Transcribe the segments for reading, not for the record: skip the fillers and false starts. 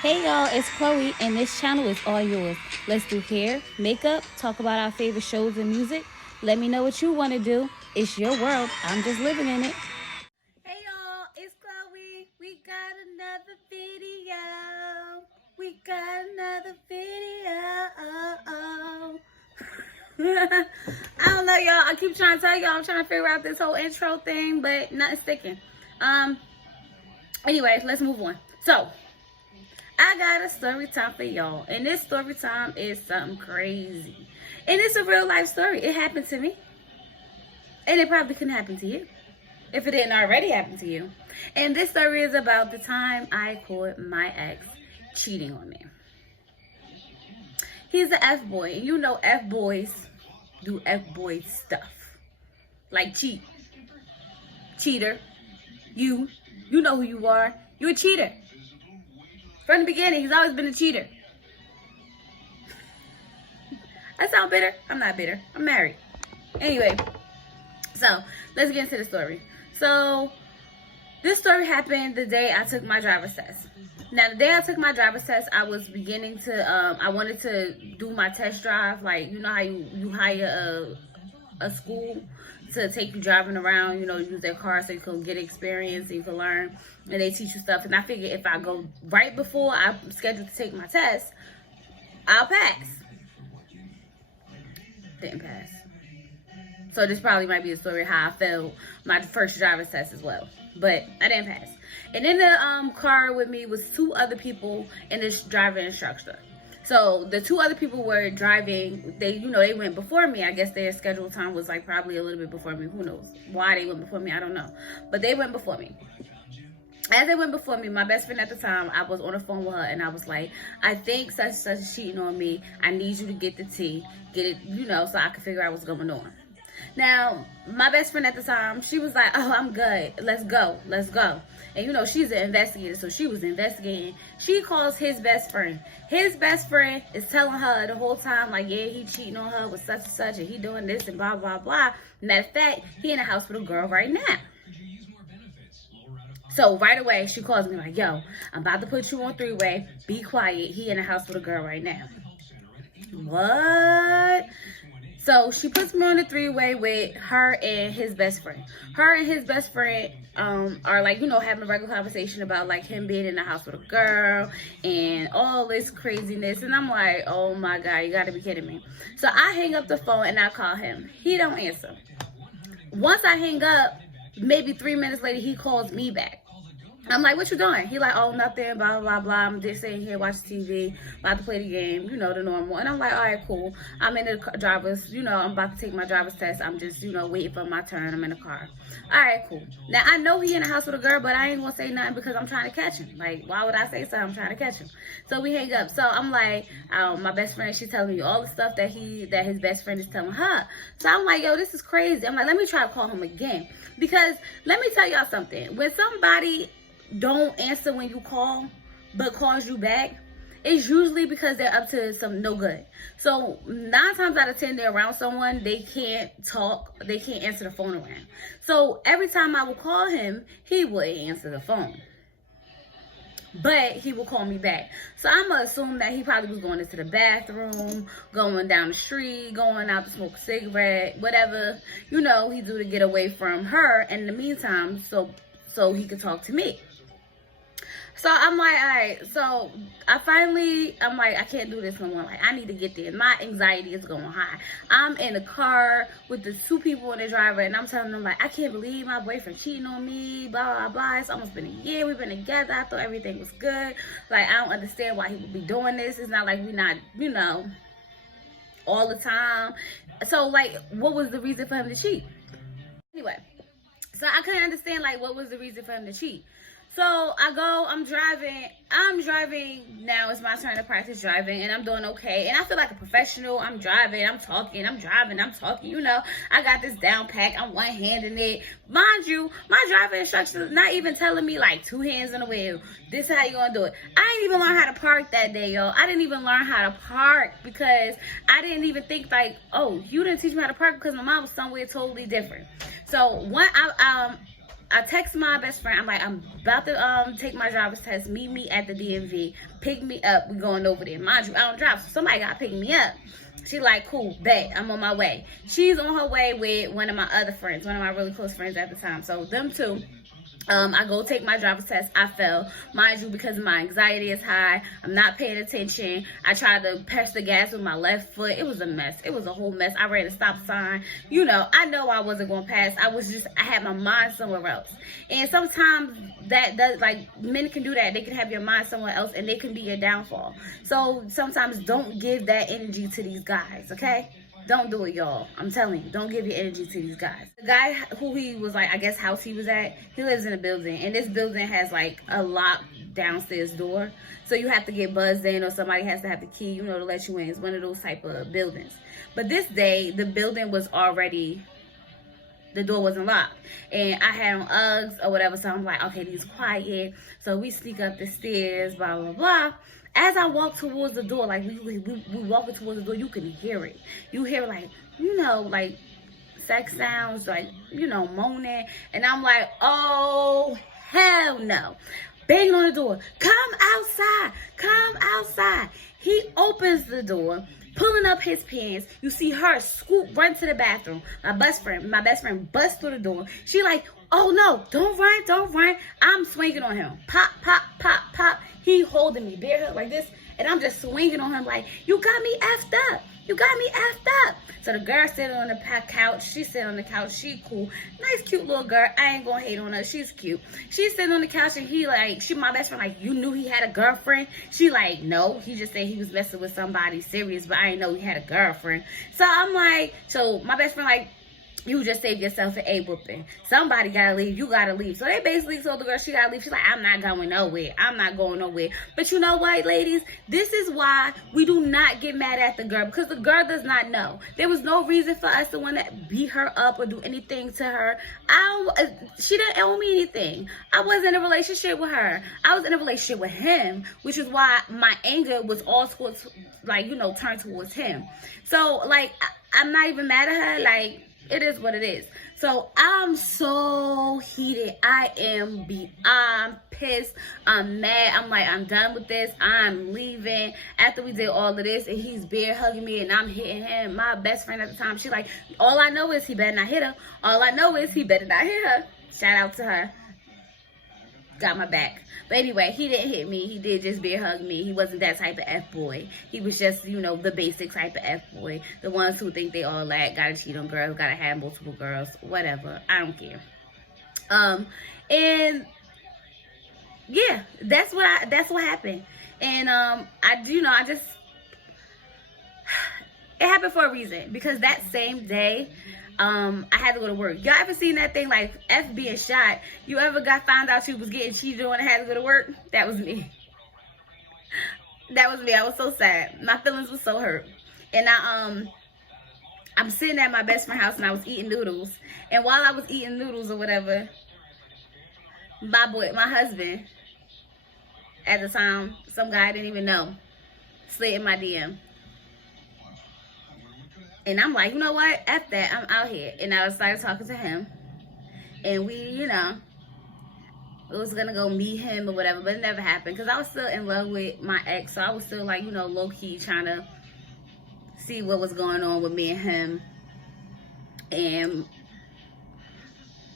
Hey y'all, it's Chloe, and this channel is all yours. Let's do hair, makeup, talk about our favorite shows and music. Let me know what you want to do. It's your world. I'm just living in it. Hey y'all, it's Chloe. We got another video. We got another video. I don't know, y'all. I keep trying to tell y'all I'm trying to figure out this whole intro thing, but nothing's sticking. Anyways, let's move on. So, I got a story time for y'all, and this story time is something crazy. And it's a real life story. It happened to me. And it probably couldn't happen to you if it didn't already happen to you. And this story is about the time I caught my ex cheating on me. He's an F-boy, and you know F-boys do F-boy stuff. Like cheat. Cheater. You know who you are. You're a cheater. From the beginning, he's always been a cheater. I sound bitter? I'm not bitter. I'm married. Anyway, so let's get into the story. So this story happened the day I took my driver's test. Now, the day I took my driver's test, I was beginning to, I wanted to do my test drive. Like, you know how you hire a school to take you driving around, you know, use their car so you can get experience, so you can learn, and they teach you stuff. And I figured if I go right before I'm scheduled to take my test, I'll pass. Didn't pass. So this probably might be a story of how I failed my first driver's test as well. But I didn't pass. And in the car with me was two other people and this driving instructor. So the two other people were driving. They went before me. I guess their scheduled time was like probably a little bit before me. Who knows why they went before me? I don't know. But they went before me. As they went before me, my best friend at the time, I was on the phone with her and I was like, I think such and such is cheating on me. I need you to get the tea. Get it, so I can figure out what's going on. Now, my best friend at the time, she was like, oh, I'm good. Let's go. Let's go. And, she's an investigator, so she was investigating. She calls his best friend. His best friend is telling her the whole time, like, yeah, he cheating on her with such and such, and he doing this and blah, blah, blah. Matter of fact, he in the house with a girl right now. So right away, she calls me like, yo, I'm about to put you on three-way. Be quiet. He in the house with a girl right now. What? So she puts me on the three-way with her and his best friend. Her and his best friend are like, having a regular conversation about like him being in the house with a girl and all this craziness. And I'm like, oh my God, you gotta be kidding me. So I hang up the phone and I call him. He don't answer. Once I hang up, maybe 3 minutes later, he calls me back. I'm like, what you doing? He like, oh, nothing, blah, blah, blah. I'm just sitting here watching TV, about to play the game, the normal. And I'm like, all right, cool. I'm in the driver's, I'm about to take my driver's test. I'm just, waiting for my turn. I'm in the car. All right, cool. Now, I know he in the house with a girl, but I ain't going to say nothing because I'm trying to catch him. Like, why would I say something? I'm trying to catch him. So we hang up. So I'm like, my best friend, she's telling me all the stuff that his best friend is telling her. So I'm like, yo, this is crazy. I'm like, let me try to call him again. Because let me tell y'all something. When somebody don't answer when you call but calls you back, it's usually because they're up to some no good. So 9 times out of 10 they're around someone, they can't talk, they can't answer the phone around. So every time I would call him, he wouldn't answer the phone, but he would call me back. So I'm gonna assume that he probably was going into the bathroom, going down the street, going out to smoke a cigarette, whatever he do to get away from her in the meantime, so he could talk to me. So I'm like, all right. So I'm like, I can't do this no more. Like, I need to get there. My anxiety is going high. I'm in the car with the 2 people in the driver, and I'm telling them, like, I can't believe my boyfriend cheating on me, blah, blah, blah. It's almost been a year. We've been together. I thought everything was good. Like, I don't understand why he would be doing this. It's not like we're not, all the time. So, like, what was the reason for him to cheat? Anyway, so I couldn't understand, like, what was the reason for him to cheat. So I go, I'm driving now. It's my turn to practice driving, and I'm doing okay. And I feel like a professional. I'm driving, I'm talking. I got this down pack. I'm one-handing it. Mind you, my driving instructor is not even telling me like 2 hands on the wheel. This is how you gonna do it. I didn't even learn how to park that day, yo. I didn't even learn how to park because I didn't even think like, oh, you didn't teach me how to park because my mom was somewhere totally different. So I text my best friend. I'm like, I'm about to take my driver's test. Meet me at the DMV. Pick me up. We going over there. Mind you, I don't drive, so somebody got to pick me up. She like, cool, bet, I'm on my way. She's on her way with one of my other friends, one of my really close friends at the time. So them two. I go take my driver's test. I fail. Mind you, because my anxiety is high. I'm not paying attention. I tried to press the gas with my left foot. It was a mess. It was a whole mess. I ran a stop sign. You know, I know I wasn't going to pass. I had my mind somewhere else. And sometimes that does, like, men can do that. They can have your mind somewhere else and they can be your downfall. So sometimes don't give that energy to these guys, okay? Don't do it, y'all. I'm telling you, don't give your energy to these guys. The guy who he was like, I guess house he was at, he lives in a building. And this building has like a locked downstairs door. So you have to get buzzed in or somebody has to have the key, you know, to let you in. It's one of those type of buildings. But this day, the building was already, the door wasn't locked. And I had on Uggs or whatever. So I'm like, okay, these quiet. So we sneak up the stairs, blah, blah, blah. As I walk towards the door, like we walking towards the door, you can hear it. You hear like, you know, like sex sounds, like, you know, moaning. And I'm like, oh, hell no. Banging on the door. Come outside. Come outside. He opens the door, pulling up his pants. You see her scoop, run to the bathroom. My best friend busts through the door. She like, oh no, don't run, don't run. I'm swinging on him. Pop, pop, pop, pop. He holding me, bare hook like this, and I'm just swinging on him like, you got me effed up. You got me effed up. So the girl sitting on the couch. She sitting on the couch. She cool. Nice, cute little girl. I ain't gonna hate on her. She's cute. She's sitting on the couch, and he like, my best friend like, you knew he had a girlfriend? She like, no. He just said he was messing with somebody serious, but I didn't know he had a girlfriend. So I'm like, so my best friend like, you just saved yourself an A whooping. Somebody gotta leave. You gotta leave. So they basically told the girl she gotta leave. She's like, I'm not going nowhere. I'm not going nowhere. But you know what, ladies? This is why we do not get mad at the girl, because the girl does not know. There was no reason for us to want to beat her up or do anything to her. She didn't owe me anything. I wasn't in a relationship with her. I was in a relationship with him, which is why my anger was all towards, like, you know, turned towards him. So, like, I'm not even mad at her. Like, it is what it is. So I'm so heated. I am beyond pissed. I'm mad. I'm like, I'm done with this. I'm leaving. After we did all of this, and he's bear hugging me, and I'm hitting him. My best friend at the time, she like, all I know is he better not hit her. All I know is he better not hit her. Shout out to her. Got my back. But anyway, he didn't hit me. He did just bear hug me. He wasn't that type of F-boy. He was just, you know, the basic type of F-boy. The ones who think they all that, gotta cheat on girls, gotta have multiple girls, whatever. I don't care. And yeah, that's what happened. And it happened for a reason, because that same day, I had to go to work. Y'all ever seen that thing like F being shot? You ever found out you was getting cheated on and had to go to work? That was me. That was me. I was so sad. My feelings were so hurt. And I'm sitting at my best friend's house and I was eating noodles. And while I was eating noodles or whatever, my husband at the time, some guy I didn't even know, slid in my DM. And I'm like, you know what? F that. I'm out here. And I started talking to him. And we, you know, was going to go meet him or whatever. But it never happened. Because I was still in love with my ex. So I was still like, you know, low-key trying to see what was going on with me and him. And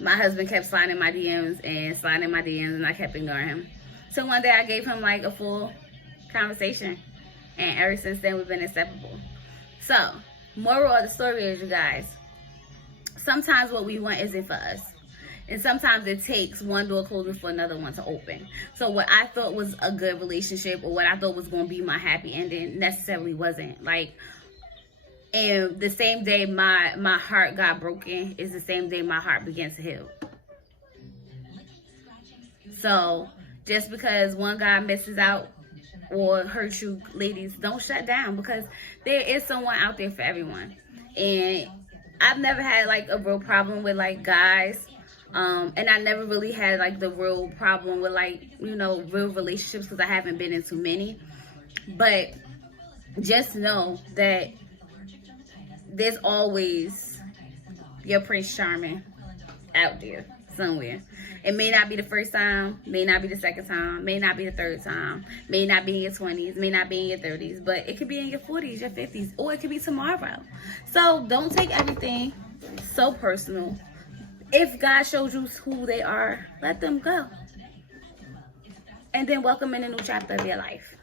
my husband kept sliding my DMs and sliding my DMs. And I kept ignoring him. So one day I gave him like a full conversation. And ever since then, we've been inseparable. So moral of the story is, you guys, sometimes what we want isn't for us. And sometimes it takes one door closing for another one to open. So what I thought was a good relationship, or what I thought was going to be my happy ending, necessarily wasn't. Like, and the same day my heart got broken is the same day my heart began to heal. So just because one guy misses out or hurt you, ladies, don't shut down, because there is someone out there for everyone. And I've never had like a real problem with like guys, and I never really had like the real problem with like, you know, real relationships, because I haven't been in too many. But just know that there's always your Prince Charming out there. somewhere. It may not be the first time, may not be the second time, may not be the third time, may not be in your 20s, may not be in your 30s, but it could be in your 40s, your 50s, or it could be tomorrow. So don't take everything so personal. If God shows you who they are, let them go. And then welcome in a new chapter of your life.